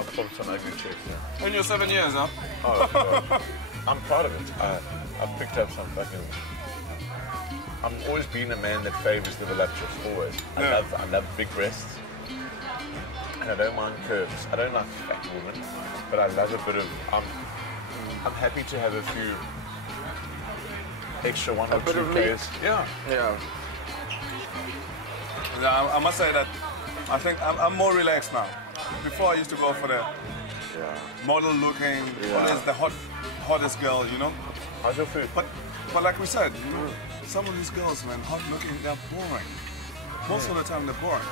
I've pumped some ugly chicks, yeah. In your 7 years, huh? Oh, God. I'm proud of it. I've picked up some fucking... I've always been a man that favours the voluptuous, always. I love big breasts. And I don't mind curves. I don't like fat women, but I love a bit of... I'm happy to have a few extra 1 or 2 Ks. Yeah. Yeah. I must say that I think I'm more relaxed now. Before I used to go for the model looking, what is the hottest girl, you know? How's your food? But like we said, you know, some of these girls, man, hot looking, they're boring. Most of the time they're boring.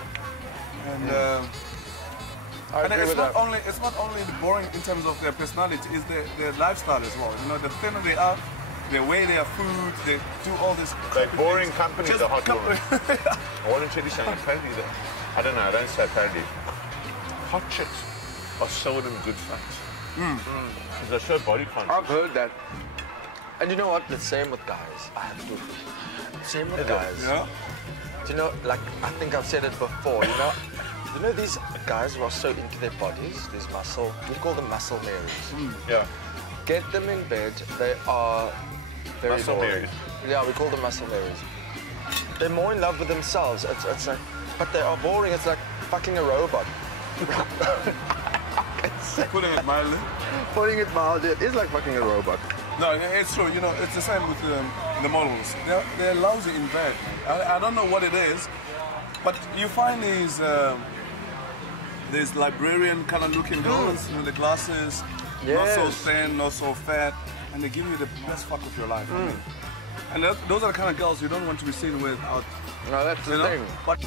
And it's not only the boring in terms of their personality, it's their lifestyle as well. You know, the thinner they are, the way they have food, they do all this. They're boring company, the hot woman. I want to tell you something. Apparently, I don't know, I don't say apparently. Hot chicks are seldom good fats. Because they're so body conscious. I've heard that. And you know what? The same with guys. I have to. Same with guys. Yeah. Do you know, like, I think I've said it before, you know these guys who are so into their bodies, these muscle, we call them muscle Marys. Yeah. Get them in bed, they are very Muscle boring. Marys. Yeah, we call them muscle Marys. They're more in love with themselves. It's like, but they are boring. It's like fucking a robot. Putting it mildly. Putting it mildly, it is like fucking a robot. No, it's true. You know, it's the same with the models. They're lousy in bed. I don't know what it is, but you find these librarian kind of looking girls with the glasses, not so thin, not so fat, and they give you the best fuck of your life. I mean. And those are the kind of girls you don't want to be seen with out. No, that's the thing. But